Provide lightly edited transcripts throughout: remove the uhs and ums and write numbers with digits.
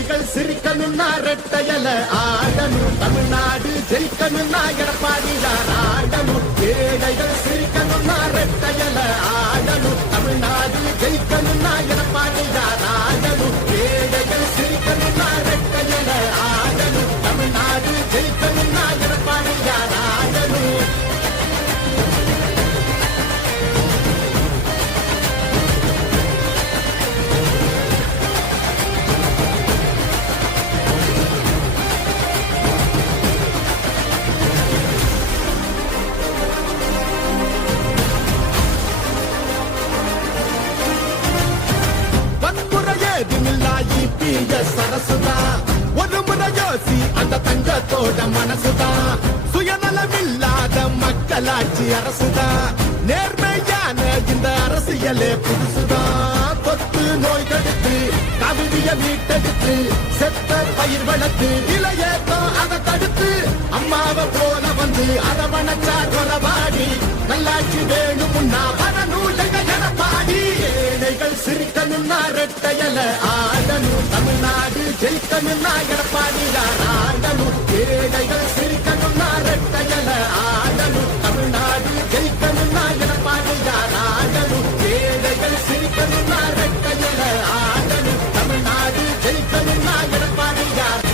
ஏழைகள் சிரிக்கணும்னா ரெட்டையல ஆடணும், தமிழ்நாடு ஜெயிக்கணும்னா எடப்பாடியார் ஆடணும். ஏழைகள் சிரிக்கணும்னா ரெட்டையல ஆடணும், தமிழ்நாடு ஜெயிக்கணும்னா எடப்பாடியார் ஆடணும். ஏழைகள் சிரிக்கணும்னா ரெட்டையல ஆடணும், தமிழ்நாடு ஜெயிக்கணும்னா எடப்பாடியார் ஆடணும். ஒரு முறை யோசி அந்த தங்கத்தோட மனசுதான், சுயநலமில்லாத மக்களாட்சி அரசுதான், நேர்மையான இந்த அரசியலே புதுசுதான். தொத்து நோய் தடுத்து கவிதைய மீட்டெடுத்து செத்த பயிர் வளர்த்து இளையேத்தம் அதை தடுத்து அம்மாவை போல வந்து அரவணைச்சார் கொலவாடி நல்லாட்சி வேணும்னா வரநூலைக எடப்பாடி. ஏழைகள் சிரிக்கணும்னா ரெட்டையல ஆடணும், தமிழ்நாடு ஜெயிக்கணும்னா எடப்பாடியார் ஆடணும். ஏழைகள் சிரிக்கணும்னா ரெட்டையல ஆடணும், தமிழ்நாடு ஜெயிக்கணும்னா எடப்பாடியார் ஆடணும். ஏழைகள் சிரிக்கணும்னா ரெட்டையல ஆடணும், தமிழ்நாடு ஜெயிக்கணும்னா எடப்பாடியார்.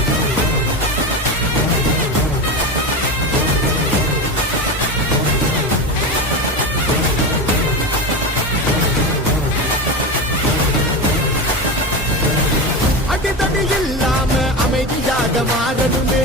அடிதடி இல்லாம அமைதியாக மாறணுமே,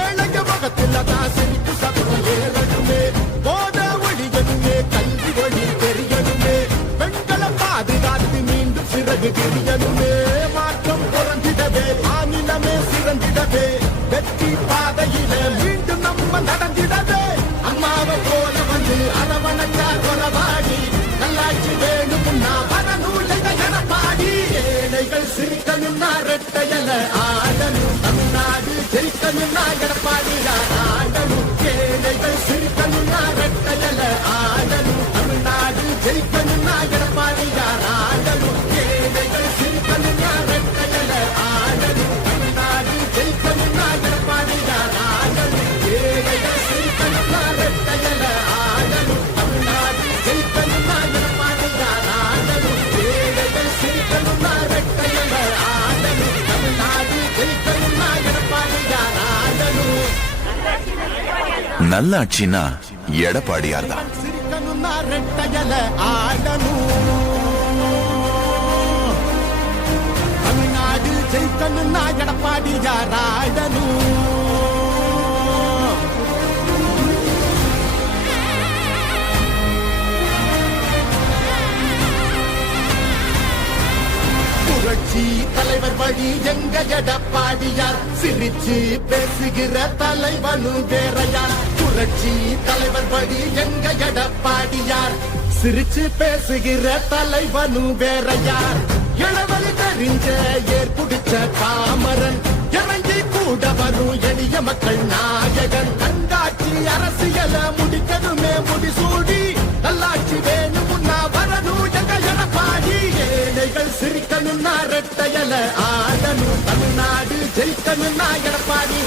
ஏழைய முகத்தில் தான் சிரிப்பு சத்தம் ஏறணுமே, போத ஒழியணுமே, கல்வி ஒளி தெரியணுமே, பெண்களை பாதுகாத்து மீண்டும் சிறகு தெரியணுமே, மாற்றம் புறந்திடவே மாநிலமே சிறந்திடவே, வெற்றி பாதையில மீண்டும் நம்ம நடந்திடவே, அம்மாவை போல வந்து அரவணைச்சா கொலவாடி நல்லாட்சி வேணும்னா வரநூலைக எடப்பாடி. ஏழைகள் சிரிக்கணும்னா ரெட்டையல ஆடணும், தமிழ்நாடு ஜெயிக்கணும்னா எடப்பாடியார் ஆடணும். ஏழைகள் சிரிக்கணும்னா ரெட்டையல ஆடணும், தமிழ்நாடு ஜெயிக்கணும்னா எடப்பாடியார் ஆடணும். ஏழைகள் சிரிக்கணும்னா ரெட்டையல ஆடணும், தமிழ்நாடு ஜெயிக்கணும்னா எடப்பாடியார் ஆடணும். ஏழைகள் சிரிக்கணும்னா ரெட்டையல ஆடணும், தமிழ்நாடு ஜெயிக்கணும்னா எடப்பாடியார் ஆடணும். ஏழைகள் சிரிக்கணும்னா ரெட்டையல ஆடணும், தமிழ்நாடு ஜெயிக்கணும்னா எடப்பாடியார் ஆடணும். நல்லாட்சினா எடப்பாடியார் தான். சிரிக்கணும்னா ரெட்டையல ஆடணும், தமிழ்நாடு ஜெயிக்கணும்னா எடப்பாடியார் ஆடணும். புரட்சி தலைவர் வழி எங்க எடப்பாடியார், சிரிச்சு பேசுகிற தலைவனும் வேறையார். புரட்சி தலைவர் வழி எங்க எடப்பாடியார், சிரிச்சு பேசுகிற தலைவனும் வேறையார். இளவலி தெரிஞ்ச ஏற்புடிச்ச பாமரன், இறங்கி கூட வரும் எளிய மக்கள் நாயகன். கண்காட்சி அரசியல முடிக்கணுமே முடிசூடி, நல்லாட்சி வேணும்னா வரணும் எங்க எடப்பாடி. ஏழைகள் சிரிக்கணும்னா ரெட்டையல ஆடணும், தமிழ்நாடு ஜெயிக்கணும்னா எடப்பாடி